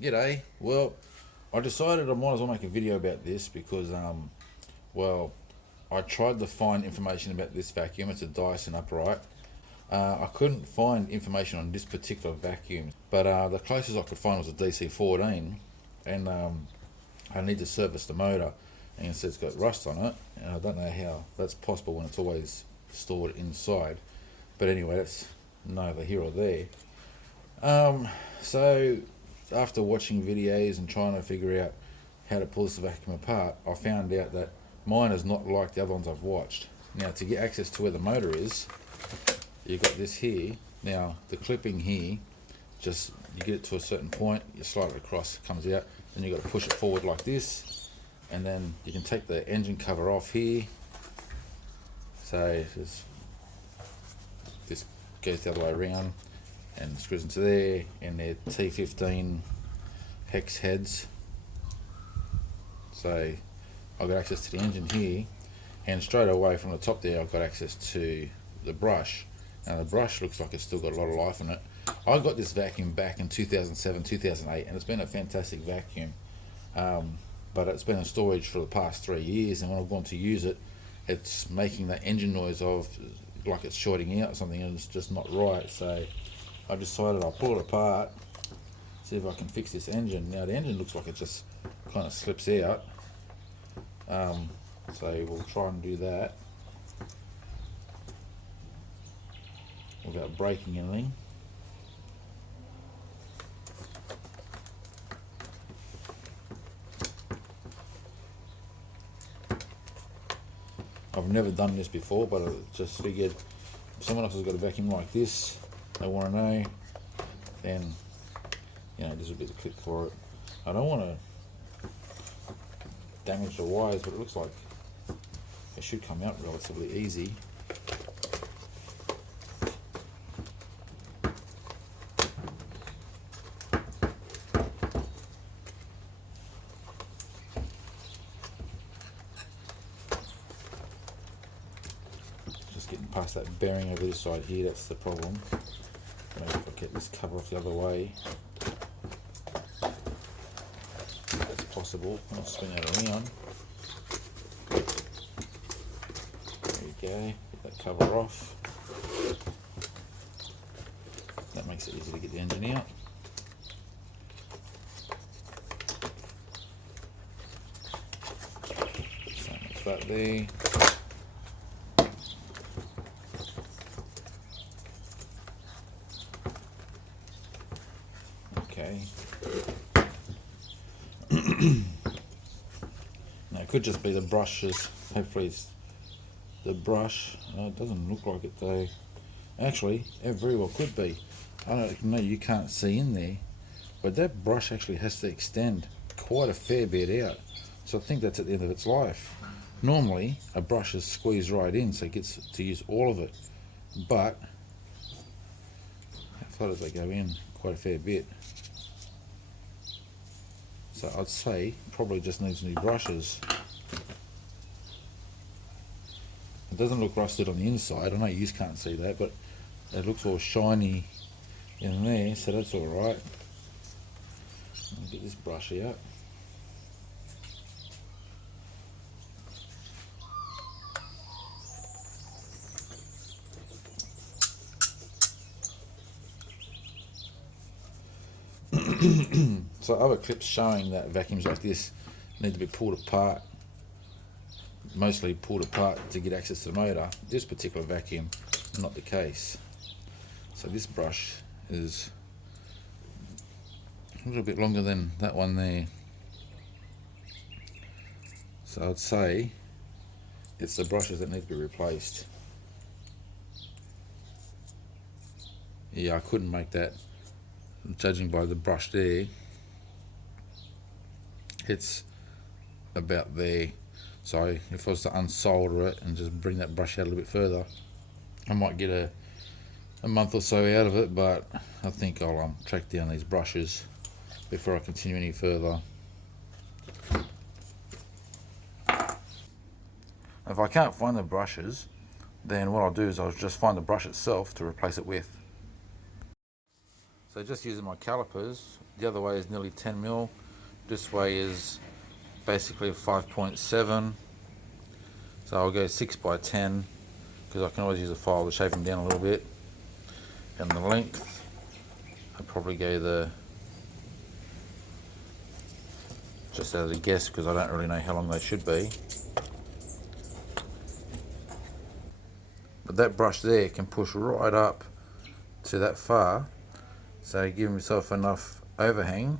G'day. Well, I decided I might as well make a video about this because, well, I tried to find information about this vacuum. It's a Dyson upright. I couldn't find information on this particular vacuum, but the closest I could find was a DC14, and I need to service the motor, and it says it's got rust on it, and I don't know how that's possible when it's always stored inside. But anyway, that's neither here or there. So after watching videos and trying to figure out how to pull this vacuum apart, I found out that mine is not like the other ones I've watched. Now, to get access to where the motor is, you've got this here. Now, the clipping here, just you get it to a certain point, you slide it across, it comes out, then you've got to push it forward like this, and then you can take the engine cover off here. So this goes the other way around and screws into there, and they're T15 hex heads. So I've got access to the engine here, and straight away from the top there I've got access to the brush. Now the brush looks like it's still got a lot of life in it. I got this vacuum back in 2007, 2008, and it's been a fantastic vacuum. But it's been in storage for the past 3 years, and when I've gone to use it, it's making that engine noise of like it's shorting out or something, and it's just not right. So I decided I'll pull it apart, see if I can fix this engine. Now the engine looks like it just kind of slips out, so we'll try and do that without breaking anything. I've never done this before, but I just figured if someone else has got a vacuum like this, they want to know, then this will be the clip for it. I don't want to damage the wires, but it looks like it should come out relatively easy. Just getting past that bearing over this side here, that's the problem. Maybe if I get this cover off the other way, that's possible. I'll spin that around. There we go, get that cover off. That makes it easy to get the engine out. So much that there. Okay. Now it could just be the brushes. Hopefully it's the brush. It doesn't look like it though. Actually, it very well could be. I don't know, you can't see in there, but that brush actually has to extend quite a fair bit out. So I think that's at the end of its life. Normally, a brush is squeezed right in, so it gets to use all of it. But how far does they go in? Quite a fair bit. So I'd say probably just needs new brushes. It doesn't look rusted on the inside. I know you can't see that, but it looks all shiny in there, so that's all right. I'll get this brush out. So other clips showing that vacuums like this need to be pulled apart, mostly pulled apart to get access to the motor. This particular vacuum, not the case. So this brush is a little bit longer than that one there. So I'd say it's the brushes that need to be replaced. Yeah, I couldn't make that, judging by the brush there. It's about there. So if I was to unsolder it and just bring that brush out a little bit further, I might get a month or so out of it, but I think I'll track down these brushes before I continue any further. If I can't find the brushes, then what I'll do is I'll just find the brush itself to replace it with. So just using my calipers, the other way is nearly 10 mil, this way is basically 5.7, so I'll go 6 by 10 because I can always use a file to shape them down a little bit. And the length, I'll probably go just as a guess because I don't really know how long they should be. But that brush there can push right up to that far, so give myself enough overhang,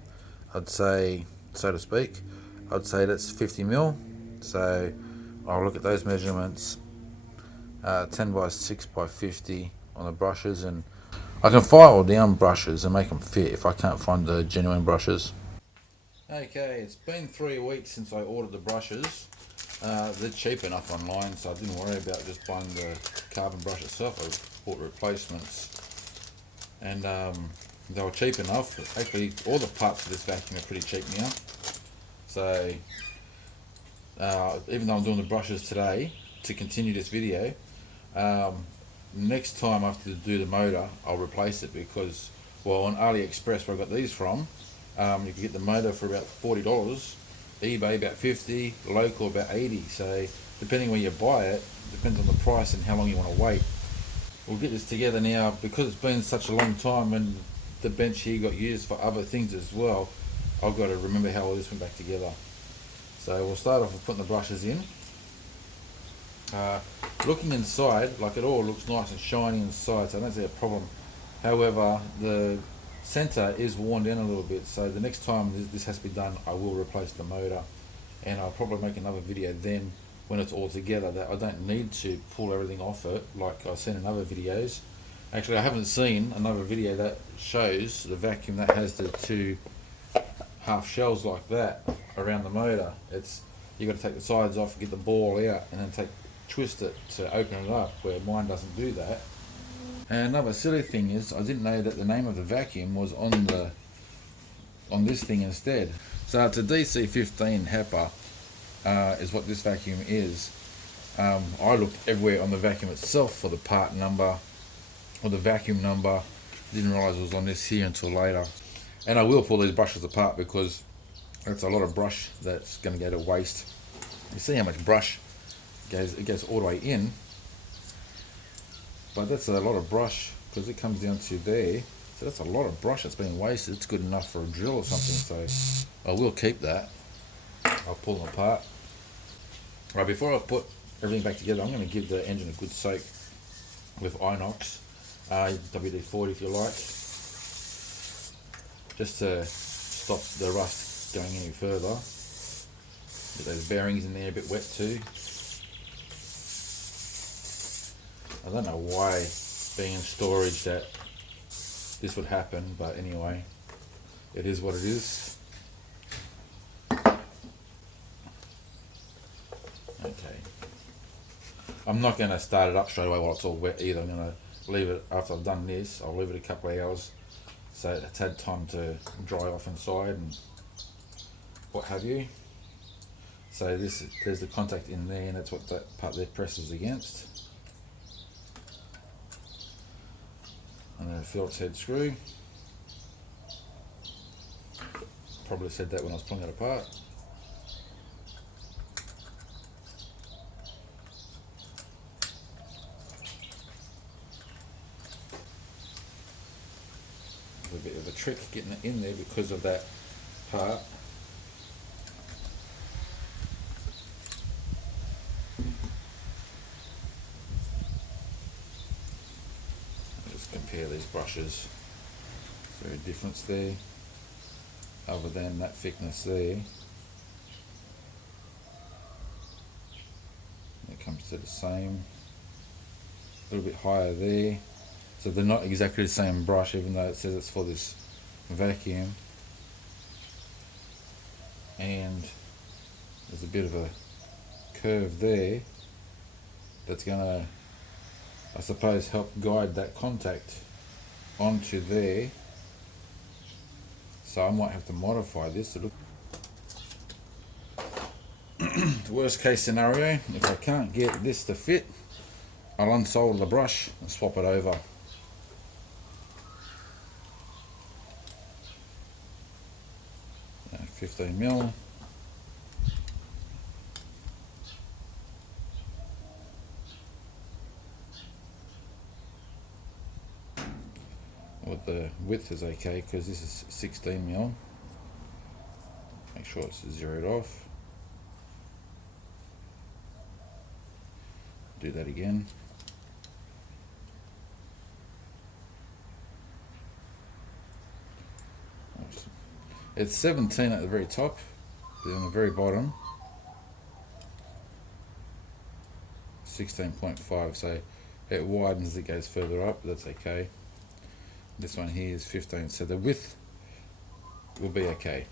I'd say, so to speak. I'd say that's 50 mil, so I'll look at those measurements, 10 by 6 by 50 on the brushes, and I can file down brushes and make them fit if I can't find the genuine brushes. Okay, it's been 3 weeks since I ordered the brushes. They're cheap enough online, so I didn't worry about just buying the carbon brush itself. I bought replacements, and they were cheap enough. Actually, all the parts of this vacuum are pretty cheap now. So even though I'm doing the brushes today to continue this video, next time after I do the motor, I'll replace it because, well, on AliExpress where I got these from, you can get the motor for about $40, eBay about 50, local about 80. So depending where you buy it, depends on the price and how long you want to wait. We'll get this together now because it's been such a long time, and the bench here got used for other things as well. I've got to remember how all this went back together. So we'll start off with putting the brushes in. Looking inside, like, it all looks nice and shiny inside, so I don't see a problem. However, the center is worn down a little bit, so the next time this has to be done, I will replace the motor, and I'll probably make another video then when it's all together, that I don't need to pull everything off it like I've seen in other videos. Actually, I haven't seen another video that shows the vacuum that has the two half shells like that around the motor. It's, you got to take the sides off, get the ball out, and then twist it to open it up, where mine doesn't do that. And another silly thing is, I didn't know that the name of the vacuum was on this thing instead. So it's a DC15 HEPA, is what this vacuum is. I looked everywhere on the vacuum itself for the part number or the vacuum number. Didn't realise it was on this here until later. And I will pull these brushes apart because that's a lot of brush that's going to go to waste. You see how much brush it goes all the way in, but that's a lot of brush because it comes down to there. So that's a lot of brush that's being wasted. It's good enough for a drill or something, so I will keep that. I'll pull them apart. Right, before I put everything back together, I'm going to give the engine a good soak with Inox, WD-40 if you like, just to stop the rust going any further. Get those bearings in there a bit wet too. I don't know why, being in storage, that this would happen, but anyway, it is what it is. Okay. I'm not going to start it up straight away while it's all wet either. I'm going to leave it, after I've done this, I'll leave it a couple of hours so it's had time to dry off inside and what have you. So there's the contact in there, and that's what that part there presses against. And then a Phillips head screw. Probably said that when I was pulling it apart. A bit of a trick getting it in there because of that part. Compare these brushes. Is there a difference there other than that thickness there? It comes to the same, a little bit higher there, so they're not exactly the same brush even though it says it's for this vacuum. And there's a bit of a curve there that's going to, I suppose, help guide that contact onto there. So I might have to modify this to look. The worst case scenario, if I can't get this to fit, I'll unsolder the brush and swap it over. 15 mil. Well, the width is okay because this is 16 mil. Make sure it's zeroed off. Do that again. It's 17 at the very top, but on the very bottom 16.5, so it widens as it goes further up, but that's okay. This one here is 15, so the width will be okay.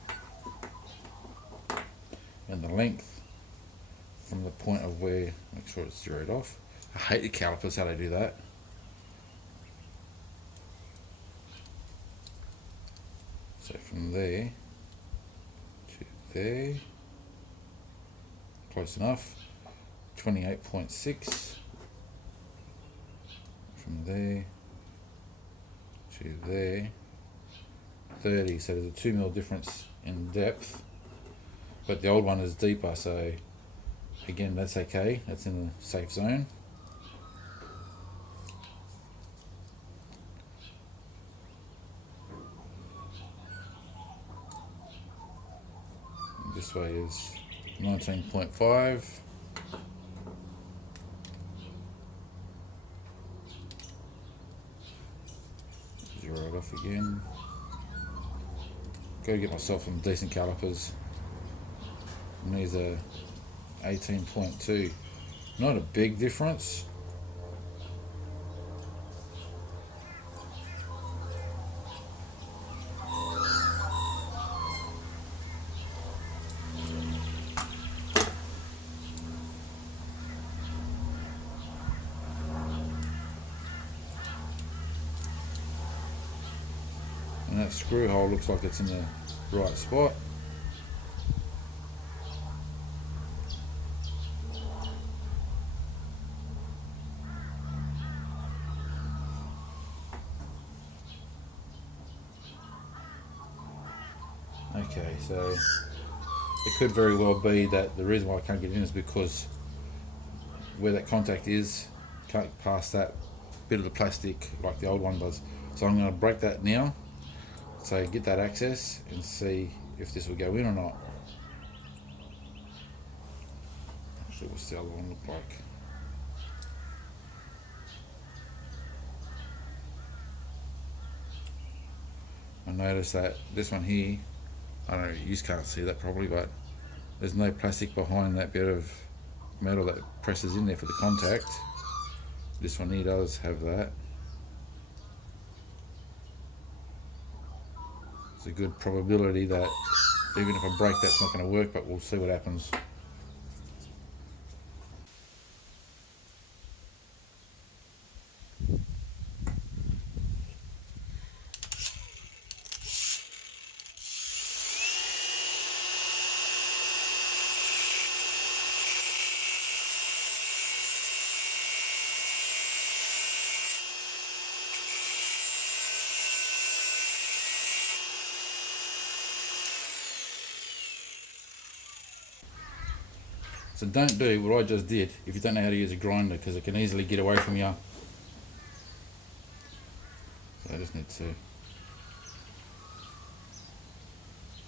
And the length from the point of where, make sure it's zeroed off. I hate the calipers, how they do that. So from there to there, close enough, 28.6. From there to there, 30. So there's a 2 mil difference in depth, but the old one is deeper, so again that's okay, that's in the safe zone. This way is 19.5. Zero it off again. Go get myself some decent calipers. And these are 18.2. Not a big difference. And that screw hole looks like it's in the right spot. Okay, so it could very well be that the reason why I can't get in is because where that contact is, can't pass that bit of the plastic like the old one does. So I'm going to break that now, so get that access and see if this will go in or not. Actually, what's the other one look like? I noticed that this one here, I don't know, you just can't see that probably, but there's no plastic behind that bit of metal that presses in there for the contact. This one here does have that. It's a good probability that even if I break, that's not going to work, but we'll see what happens. So don't do what I just did if you don't know how to use a grinder, because it can easily get away from you. So I just need to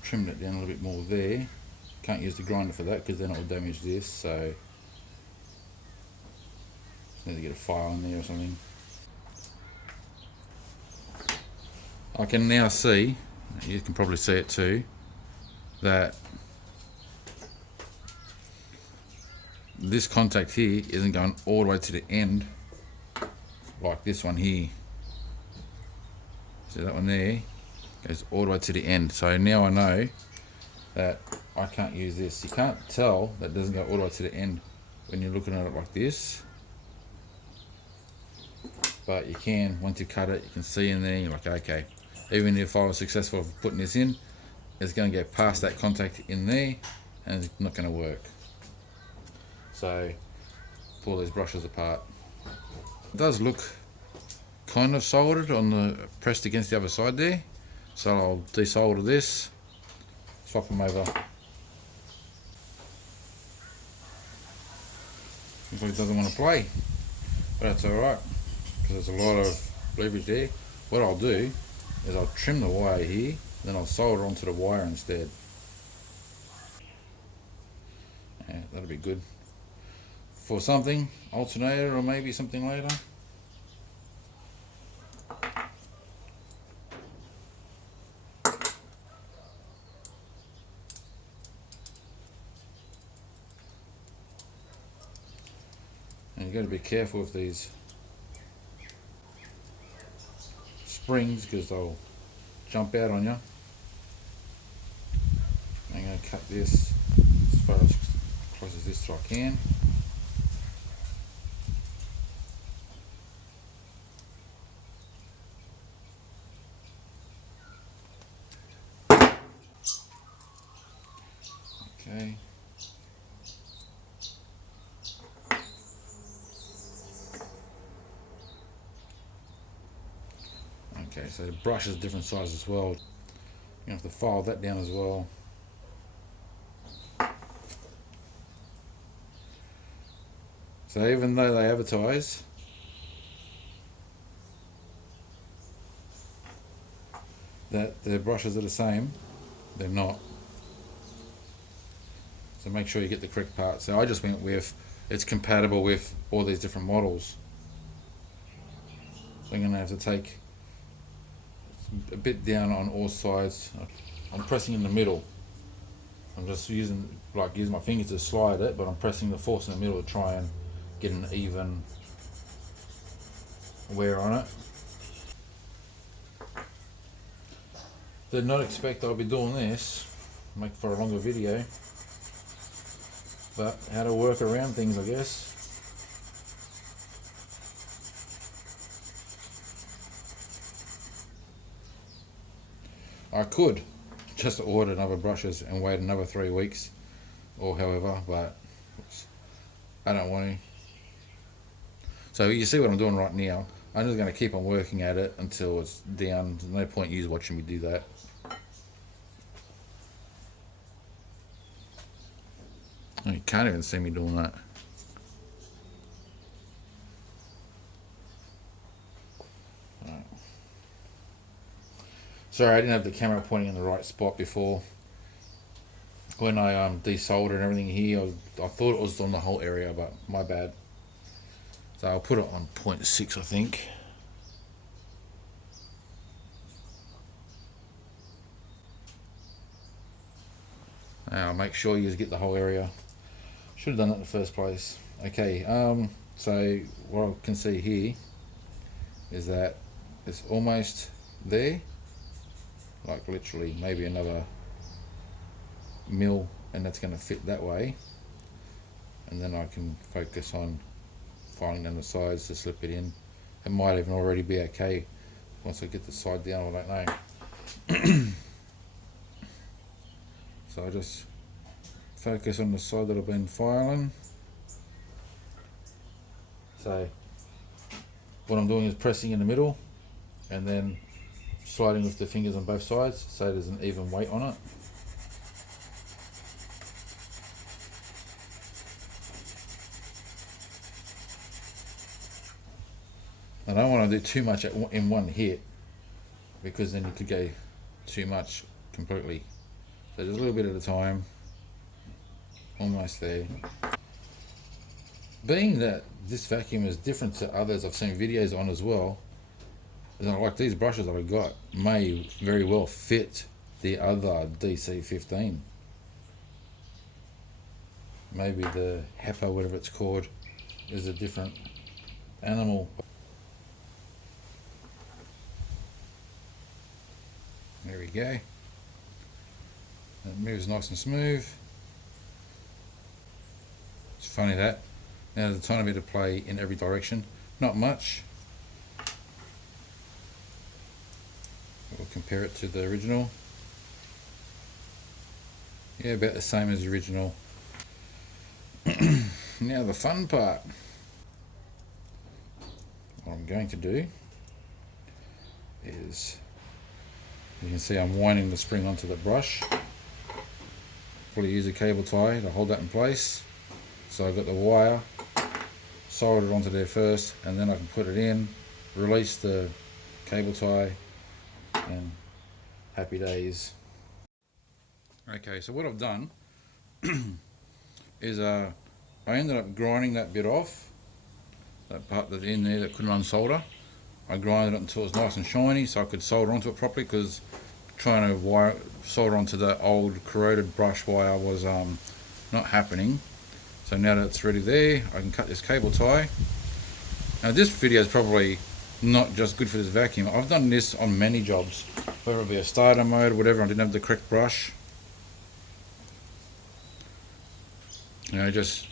trim it down a little bit more there. Can't use the grinder for that because then it will damage this, so just need to get a file in there or something. I can now see, you can probably see it too, that this contact here isn't going all the way to the end like this one here. See that one there goes all the way to the end. So now I know that I can't use this. You can't tell that it doesn't go all the way to the end when you're looking at it like this, but you can, once you cut it, you can see in there, you're like, okay, even if I was successful of putting this in, it's going to go past that contact in there and it's not going to work. So pull these brushes apart. It does look kind of soldered on the pressed against the other side there, so I'll desolder this swap them over. Looks like it doesn't want to play, but that's alright, because there's a lot of leverage there. What I'll do is I'll trim the wire here, then I'll solder onto the wire instead. Yeah, that'll be good for something, alternator or maybe something later. And you've got to be careful with these springs because they'll jump out on you. I'm going to cut this as far as close as this so I can. Okay. Okay, so the brush is different size as well. You have to file that down as well. So even though they advertise that their brushes are the same, they're not. So make sure you get the correct part. So I just went with, it's compatible with all these different models. So I'm going to have to take a bit down on all sides. I'm pressing in the middle. I'm just using my fingers to slide it, but I'm pressing the force in the middle to try and get an even wear on it. Did not expect I'll be doing this, make for a longer video, but how to work around things, I guess. I could just order another brushes and wait another 3 weeks or however, but I don't want to. So you see what I'm doing right now. I'm just going to keep on working at it until it's down. There's no point you watching me do that. Oh, you can't even see me doing that. Right. Sorry, I didn't have the camera pointing in the right spot before. When I desoldered and everything here, I thought it was on the whole area, but my bad. So I'll put it on 0.6, I think. Now make sure you get the whole area. Should have done that in the first place. Okay, so what I can see here is that it's almost there. Like literally maybe another mil, and that's going to fit that way. And then I can focus on filing down the sides to slip it in. It might even already be okay once I get the side down, I don't know. So I just focus on the side that I've been filing. So what I'm doing is pressing in the middle and then sliding with the fingers on both sides so there's an even weight on it. I don't want to do too much in one hit because then you could go too much completely. So just a little bit at a time. Almost there. Being that this vacuum is different to others I've seen videos on as well, like these brushes that I got may very well fit the other DC15. Maybe the HEPA, whatever it's called, is a different animal. There we go. It moves nice and smooth. It's funny that. Now there's a tiny bit of play in every direction. Not much. We'll compare it to the original. Yeah, about the same as the original. Now the fun part. What I'm going to do is, you can see I'm winding the spring onto the brush. probably use a cable tie to hold that in place. So I've got the wire soldered onto there first, and then I can put it in, release the cable tie, and happy days. Okay, so what I've done is I ended up grinding that bit off, that part that's in there that couldn't unsolder. I grinded it until it was nice and shiny so I could solder onto it properly, because trying to solder onto the old corroded brush wire was not happening. So now that it's ready there, I can cut this cable tie. Now this video is probably not just good for this vacuum. I've done this on many jobs, whether it be a starter mode or whatever. I didn't have the correct brush. You know, just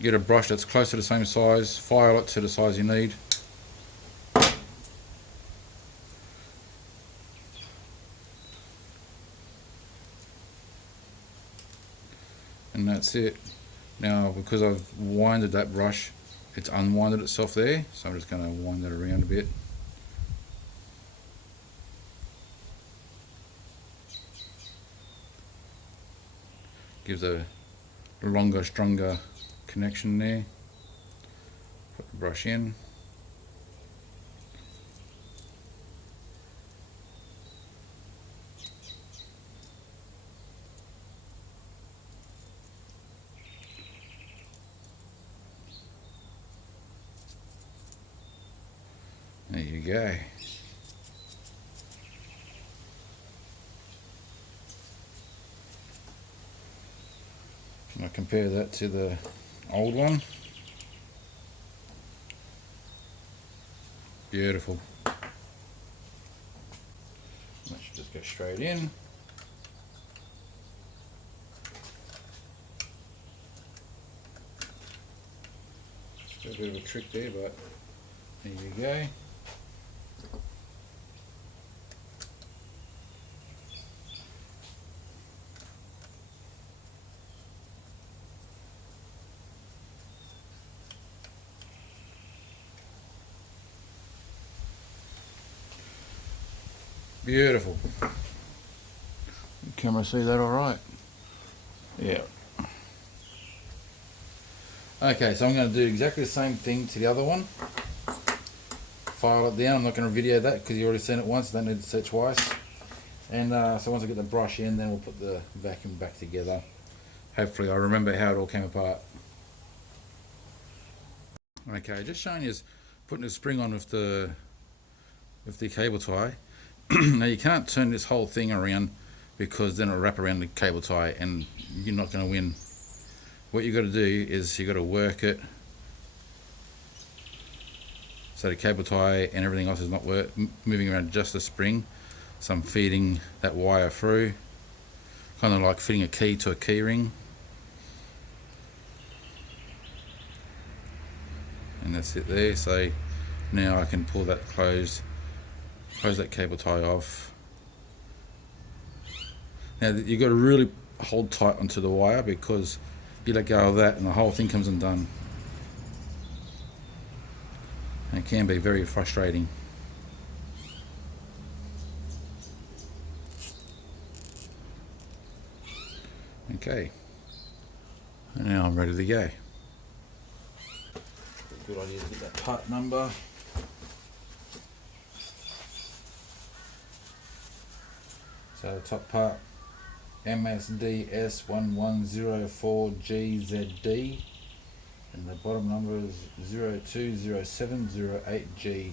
get a brush that's close to the same size, file it to the size you need. And that's it. Now, because I've winded that brush, it's unwinded itself there, so I'm just going to wind that around a bit. Gives a longer, stronger connection there. Put the brush in. There you go. And I compare that to the old one. Beautiful. That should just go straight in. Just a bit of a trick there, but there you go. Beautiful. Camera see that all right? Yeah. Okay, so I'm going to do exactly the same thing to the other one. File it down. I'm not going to video that because you already seen it once. Don't need to see it twice. And so once I get the brush in, then we'll put the vacuum back together. Hopefully I remember how it all came apart. Okay, just showing you putting a spring on with the cable tie. Now you can't turn this whole thing around because then it'll wrap around the cable tie and you're not going to win. What you got to do is you got to work it so the cable tie and everything else is not moving around, just the spring. So I'm feeding that wire through, kind of like fitting a key to a key ring. And that's it there. So now I can pull that close that cable tie off. Now you've got to really hold tight onto the wire because you let go of that and the whole thing comes undone. And it can be very frustrating. Okay, and now I'm ready to go. Good idea to get that part number. So the top part, MSDS1104GZD, and the bottom number is 020708G.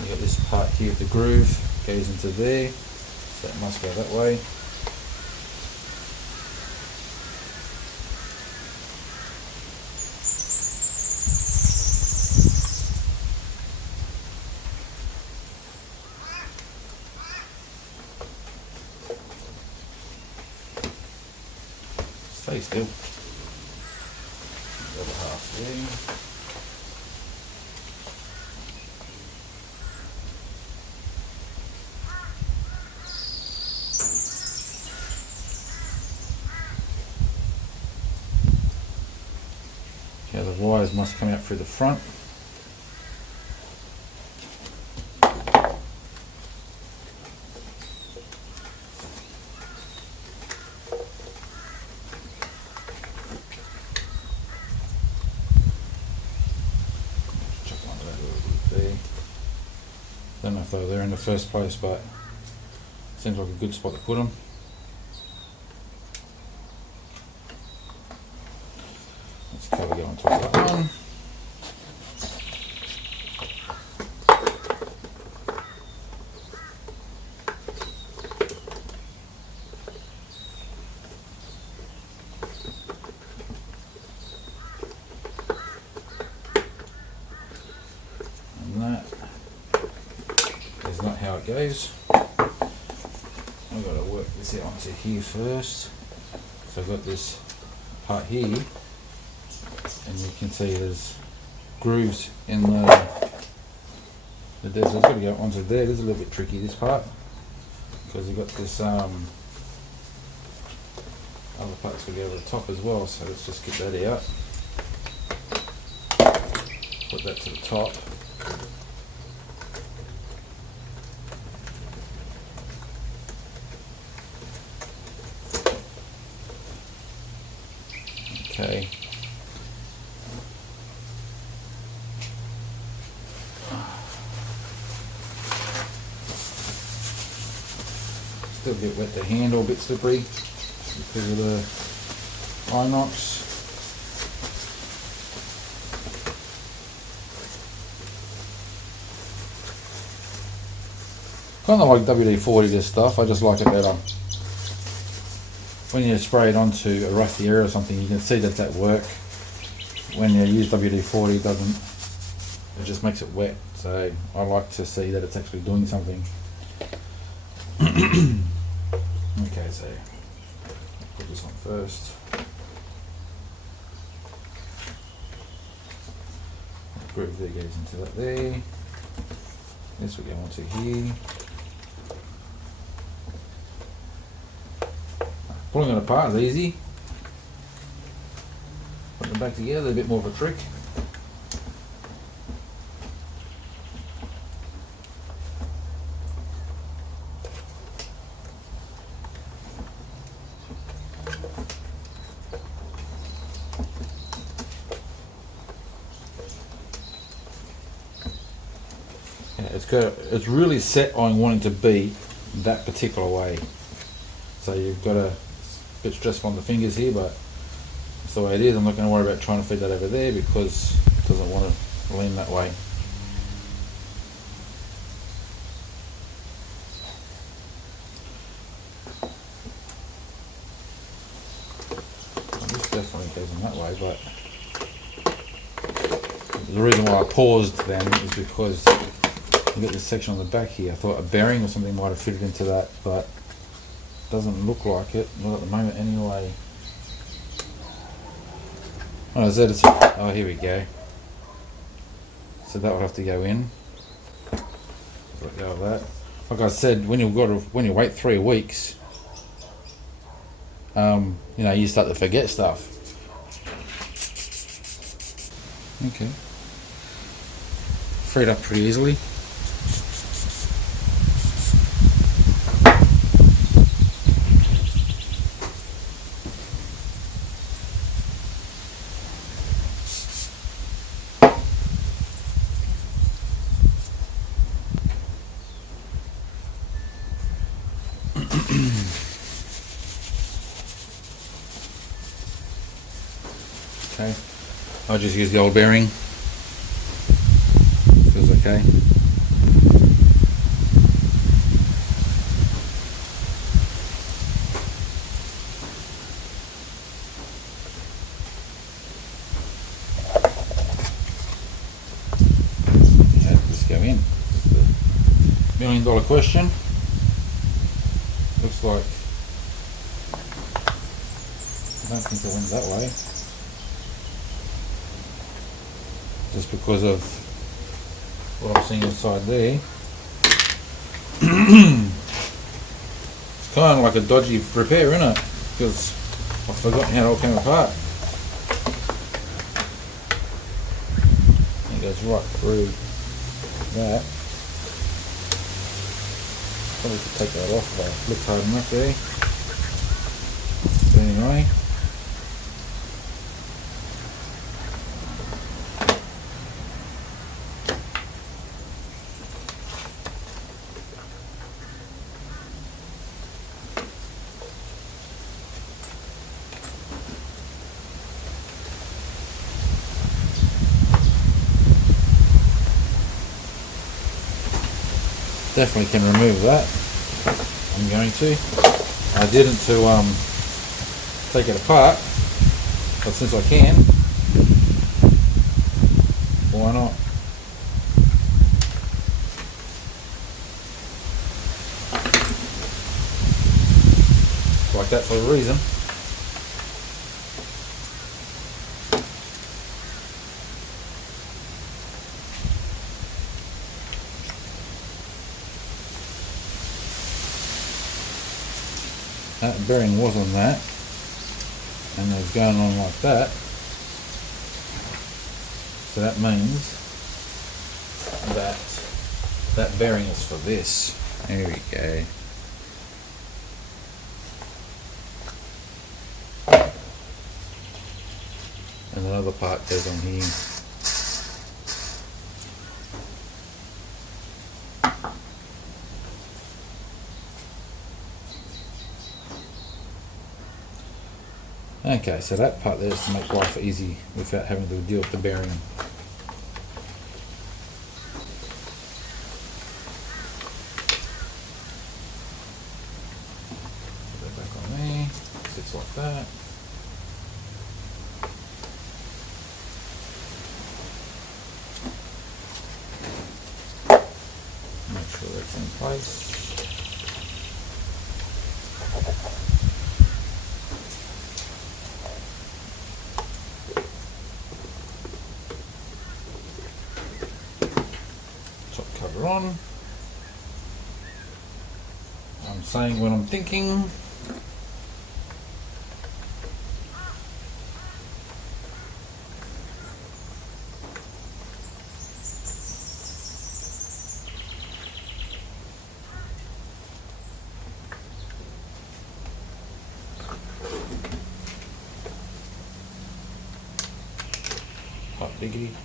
You got this part here with the groove, goes into there, so it must go that way. Stay still. The other half there. Okay, the wires must come out through the front. don't know if they were there in the first place, but seems like a good spot to put them. Let's cover go on top of that one. That is not how it goes. I've got to work this out onto here first. So I've got this part here, and you can see there's grooves in the desert. I've got to go onto there. This is a little bit tricky, this part, because you've got this other part's got to go over the top as well. So let's just get that out. Put that to the top. Okay. Still a bit wet to handle, a bit slippery because of the inox. Kind of like WD-40 this stuff, I just like it better. When you spray it onto a rusty area or something, you can see that work. When you use WD-40, it just makes it wet. So I like to see that it's actually doing something. Okay, so put this on first. Groove there goes into that there. This will go onto here. Pulling it apart is easy. Putting them back together, a bit more of a trick. Yeah, it's really set on wanting to be that particular way. So you've got a bit stressful on the fingers here, but it's the way it is. I'm not going to worry about trying to feed that over there because it doesn't want to lean that way. Well, this definitely goes in that way, but the reason why I paused then is because you got this section on the back here. I thought a bearing or something might have fitted into that, but doesn't look like it, not at the moment anyway. Oh, is that oh, here we go. So that would have to go in. Let go of that. Like I said, when you wait 3 weeks, you know, you start to forget stuff. Okay. Freed up pretty easily. Okay, I'll just use the old bearing. Feels okay. How did this go in? That's the $1 million question. Looks like I don't think it went that way. Just because of what I'm seeing inside there. It's kind of like a dodgy repair, isn't it? Because I've forgotten how it all came apart. It goes right through that. Probably could take that off if I flipped hard enough there. But anyway. definitely can remove that. I'm going to. I didn't to take it apart, but since I can, why not? Like that for a reason. That bearing was on that, and it was going on like that, so that means that that bearing is for this. There we go. And another part goes on here. Okay, so that part there is to make life easy without having to deal with the bearing. Put that back on there, sits like that. Make sure that's in place. Top cover on. I'm saying what I'm thinking. Hot diggity.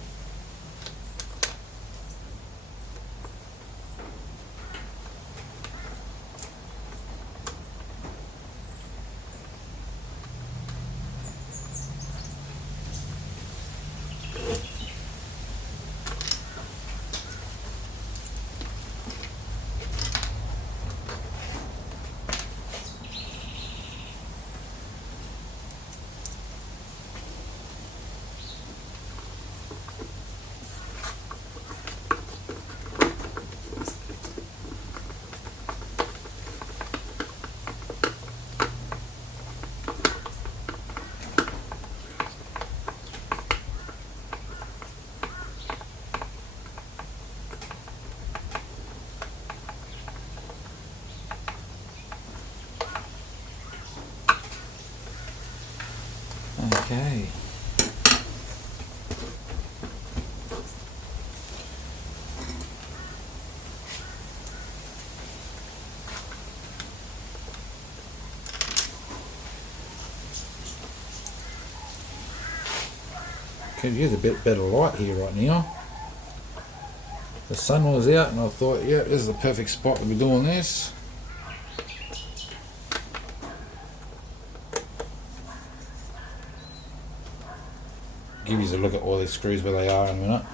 Okay. Could use a bit better light here right now. The sun was out and I thought, yeah, this is the perfect spot to be doing this. Give you a look at all these screws where they are in a minute.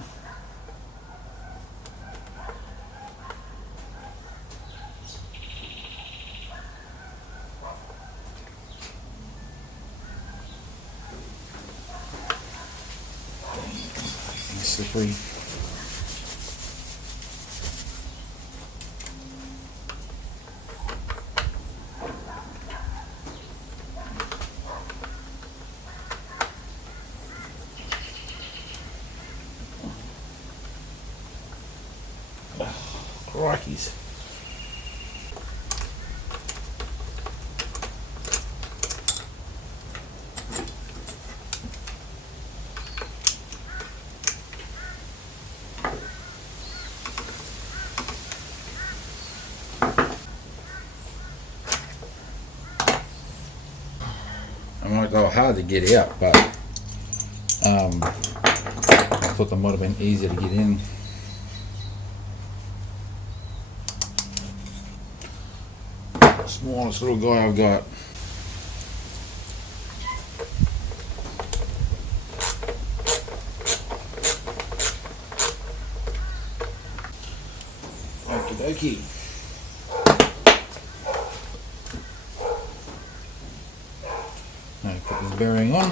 Slippery. Crikeys. I might go hard to get out, but I thought that might have been easier to get in. Smallest little guy I've got. Okie dokie. Put this bearing on.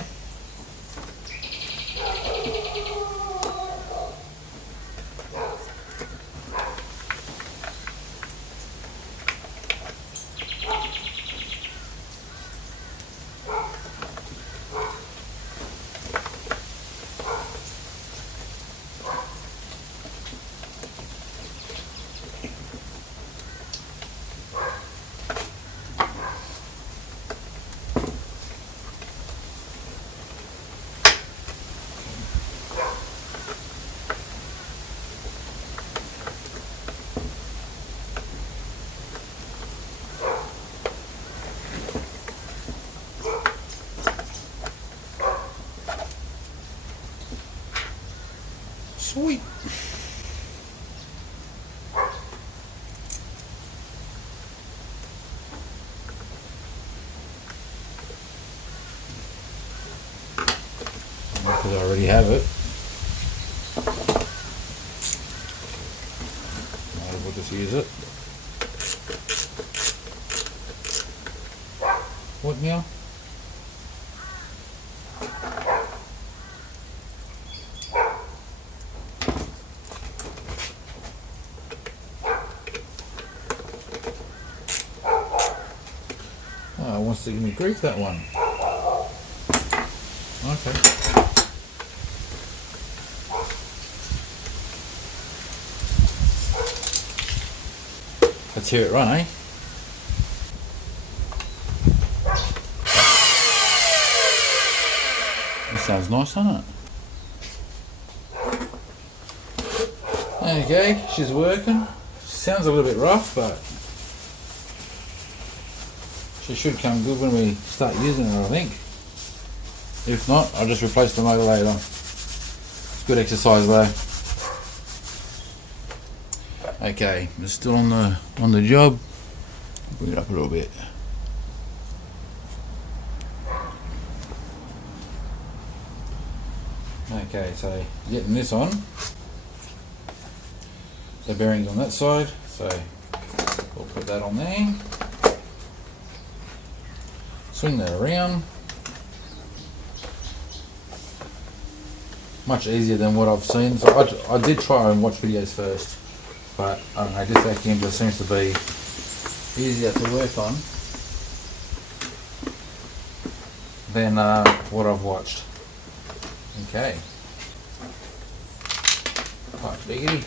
Sweet. Because I already have it. Might as well just use it. What now? Oh, it wants to give me grief, that one. Okay. Let's hear it run, eh? This sounds nice, doesn't it? Okay, she's working. Sounds a little bit rough, but she should come good when we start using it, I think. If not, I'll just replace the motor later. It's good exercise though. Okay, we're still on the job. Bring it up a little bit. Okay, so getting this on. The bearing's on that side, so we'll put that on there. Swing that around. Much easier than what I've seen. So I did try and watch videos first, but I don't know, this vacuum just seems to be easier to work on than what I've watched. Okay. Quite biggie.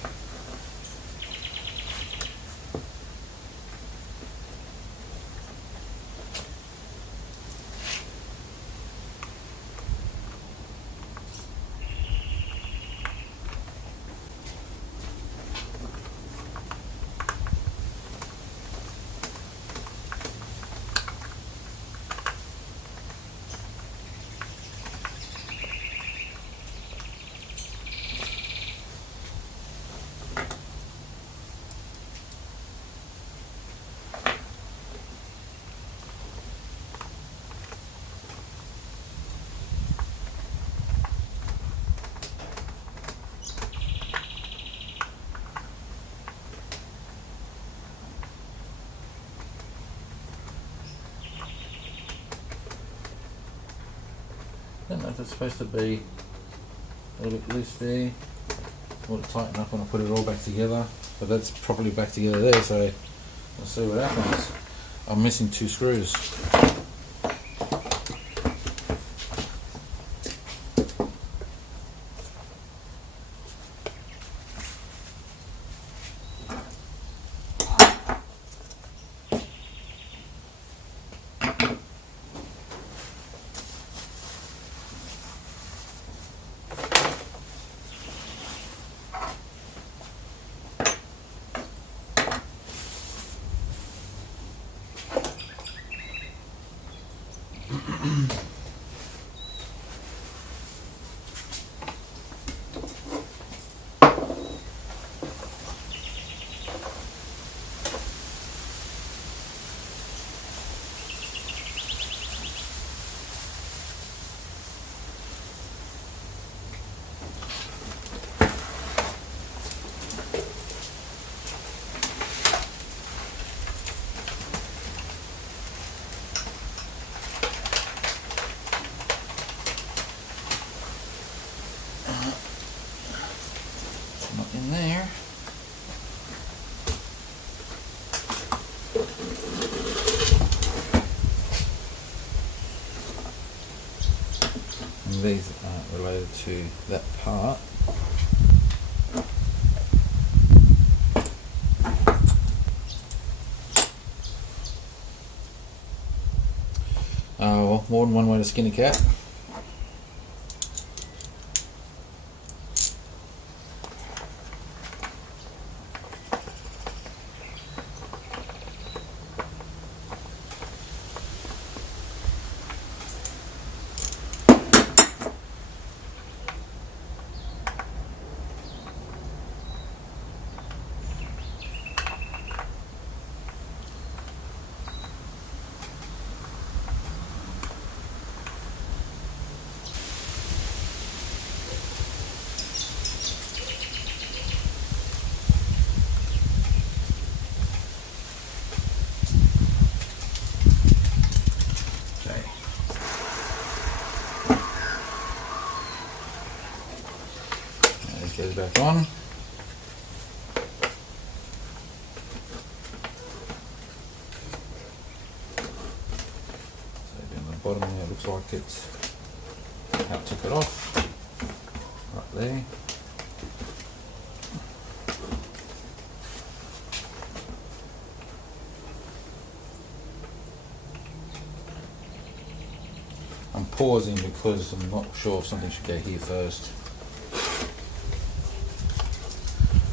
I don't know if it's supposed to be a little bit loose there. I want to tighten up when I put it all back together, but that's properly back together there, so we'll see what happens. I'm missing 2 screws. these aren't related to that part. Well, more than one way to skin a cat. Goes back on. So down the bottom there, it looks like it's I took it off right there. I'm pausing because I'm not sure if something should go here first.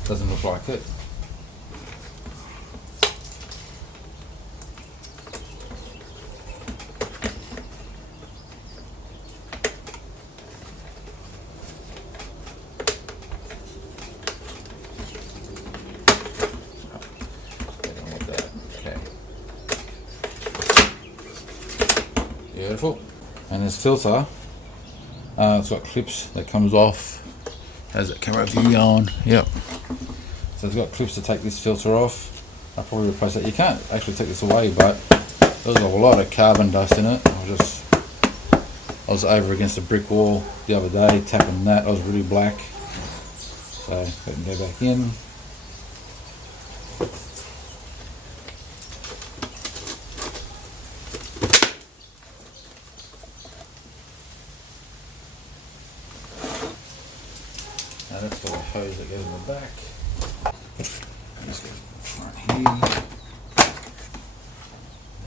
Doesn't look like it. Okay. Beautiful. And this filter, it's got clips that comes off. How's that camera view on? Yep. So it's got clips to take this filter off. I'll probably replace that. You can't actually take this away, but there's a lot of carbon dust in it. I was over against a brick wall the other day, tapping that. I was really black. So let me go back in. Now that's for the hose that goes in the back. Just go front here.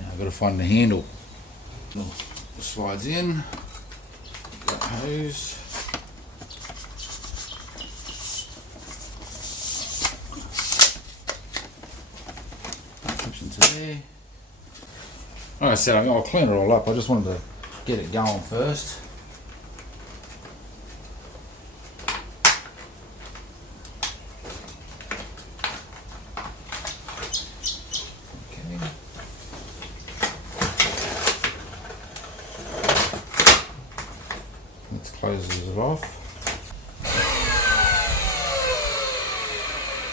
Now I've got to find the handle. It slides in. Got hose. Push into there. Like I said, I'll clean it all up. I just wanted to get it going first. Closes it off.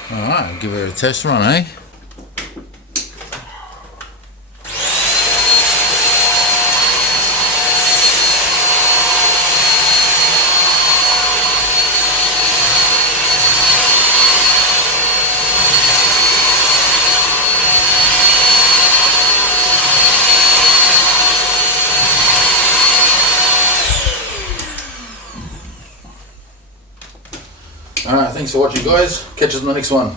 Alright, give it a test run, eh? Alright, thanks for watching guys. Catch us in the next one.